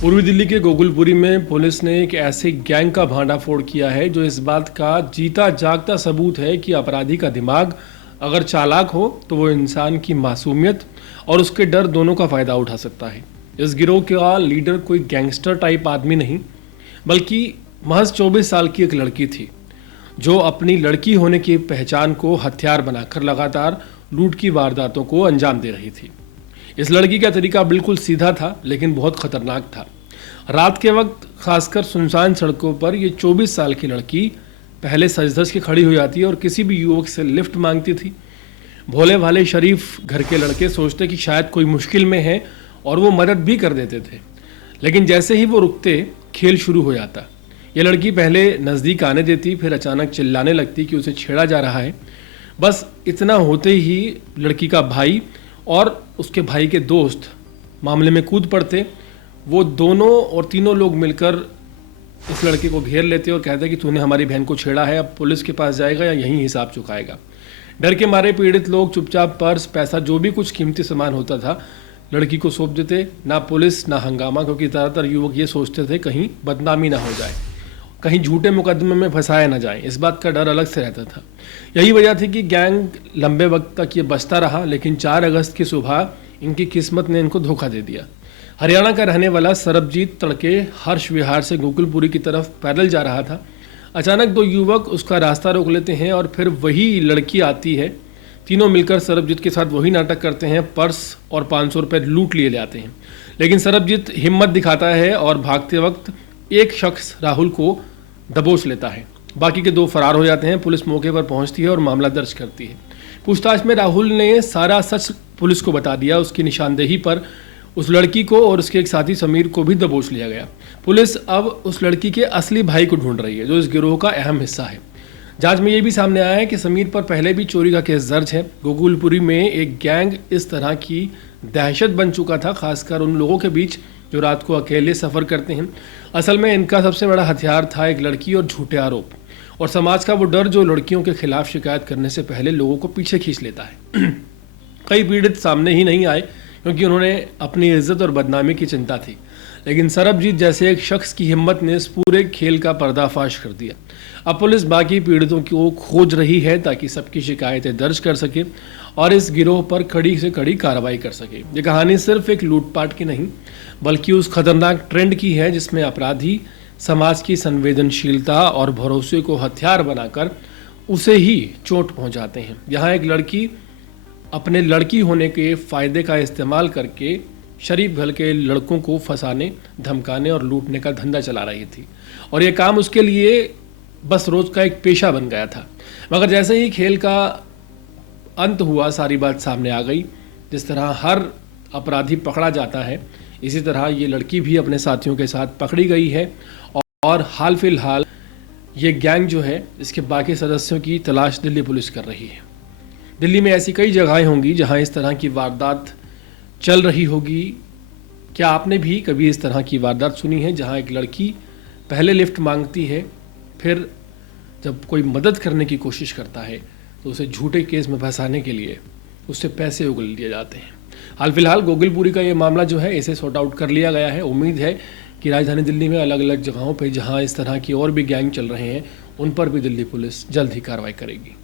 पूर्वी दिल्ली के गोकुलपुरी में पुलिस ने एक ऐसे गैंग का भांडाफोड़ किया है जो इस बात का जीता जागता सबूत है कि अपराधी का दिमाग अगर चालाक हो तो वो इंसान की मासूमियत और उसके डर दोनों का फायदा उठा सकता है। इस गिरोह का लीडर कोई गैंगस्टर टाइप आदमी नहीं, बल्कि महज 24 साल की एक लड़की थी जो अपनी लड़की होने की पहचान को हथियार बनाकर लगातार लूट की वारदातों को अंजाम दे रही थी। इस लड़की का तरीका बिल्कुल सीधा था लेकिन बहुत खतरनाक था। रात के वक्त खासकर सुनसान सड़कों पर ये 24 साल की लड़की पहले सज धज के खड़ी हो जाती है और किसी भी युवक से लिफ्ट मांगती थी। भोले भाले शरीफ घर के लड़के सोचते कि शायद कोई मुश्किल में है और वो मदद भी कर देते थे, लेकिन जैसे ही वो रुकते खेल शुरू हो जाता। ये लड़की पहले नज़दीक आने देती, फिर अचानक चिल्लाने लगती कि उसे छेड़ा जा रहा है। बस इतना होते ही लड़की का भाई और उसके भाई के दोस्त मामले में कूद पड़ते। वो दोनों और तीनों लोग मिलकर इस लड़के को घेर लेते और कहते कि तूने हमारी बहन को छेड़ा है, अब पुलिस के पास जाएगा या यहीं हिसाब चुकाएगा। डर के मारे पीड़ित लोग चुपचाप पर्स, पैसा, जो भी कुछ कीमती सामान होता था लड़की को सौंप देते। ना पुलिस ना हंगामा, क्योंकि ज़्यादातर युवक ये सोचते थे कहीं बदनामी ना हो जाए, कहीं झूठे मुकदमे में फंसाया ना जाए। इस बात का डर अलग से रहता था। यही वजह थी कि गैंग लंबे वक्त तक ये बचता रहा, लेकिन 4 अगस्त की सुबह इनकी किस्मत ने इनको धोखा दे दिया। हरियाणा का रहने वाला सरबजीत तड़के हर्ष विहार से गोकुलपुरी की तरफ पैदल जा रहा था। अचानक 2 युवक उसका रास्ता रोक लेते हैं और फिर वही लड़की आती है। तीनों मिलकर सरबजीत के साथ वही नाटक करते हैं, पर्स और 500 रुपये लूट लिए जाते हैं। लेकिन सरबजीत हिम्मत दिखाता है और भागते वक्त एक शख्स राहुल को दबोच लेता है। बाकी के 2 फरार हो जाते हैं। पुलिस मौके पर पहुंचती है और मामला दर्ज करती है। पूछताछ में राहुल ने सारा सच पुलिस को बता दिया। उसकी निशानदेही पर उस लड़की को और उसके एक साथी समीर को भी दबोच लिया गया। पुलिस अब उस लड़की के असली भाई को ढूंढ रही है जो इस गिरोह का अहम हिस्सा है। जांच में ये भी सामने आया है कि समीर पर पहले भी चोरी का केस दर्ज है। गोकुलपुरी में एक गैंग इस तरह की दहशत बन चुका था, खासकर उन लोगों के बीच जो रात को अकेले सफ़र करते हैं। असल में इनका सबसे बड़ा हथियार था एक लड़की और झूठे आरोप, और समाज का वो डर जो लड़कियों के खिलाफ शिकायत करने से पहले लोगों को पीछे खींच लेता है। कई पीड़ित सामने ही नहीं आए क्योंकि उन्होंने अपनी इज्जत और बदनामी की चिंता थी, लेकिन सरबजीत जैसे एक शख्स की हिम्मत ने इस पूरे खेल का पर्दाफाश कर दिया। अब पुलिस बाकी पीड़ितों को खोज रही है ताकि सबकी शिकायतें दर्ज कर सके और इस गिरोह पर कड़ी से कड़ी कार्रवाई कर सके। ये कहानी सिर्फ एक लूटपाट की नहीं, बल्कि उस खतरनाक ट्रेंड की है जिसमें अपराधी समाज की संवेदनशीलता और भरोसे को हथियार बनाकर उसे ही चोट पहुंचाते हैं। यहाँ एक लड़की अपने लड़की होने के फ़ायदे का इस्तेमाल करके शरीफ घर के लड़कों को फंसाने, धमकाने और लूटने का धंधा चला रही थी, और ये काम उसके लिए बस रोज़ का एक पेशा बन गया था। मगर जैसे ही खेल का अंत हुआ, सारी बात सामने आ गई। जिस तरह हर अपराधी पकड़ा जाता है, इसी तरह ये लड़की भी अपने साथियों के साथ पकड़ी गई है और हाल फिलहाल ये गैंग जो है इसके बाकी सदस्यों की तलाश दिल्ली पुलिस कर रही है। दिल्ली में ऐसी कई जगहें होंगी जहां इस तरह की वारदात चल रही होगी। क्या आपने भी कभी इस तरह की वारदात सुनी है जहां एक लड़की पहले लिफ्ट मांगती है, फिर जब कोई मदद करने की कोशिश करता है तो उसे झूठे केस में फंसाने के लिए उससे पैसे उगल लिए जाते हैं। हाल फिलहाल गोकुलपुरी का ये मामला जो है इसे सॉर्ट आउट कर लिया गया है। उम्मीद है कि राजधानी दिल्ली में अलग अलग जगहों पर जहां इस तरह की और भी गैंग चल रहे हैं उन पर भी दिल्ली पुलिस जल्द ही कार्रवाई करेगी।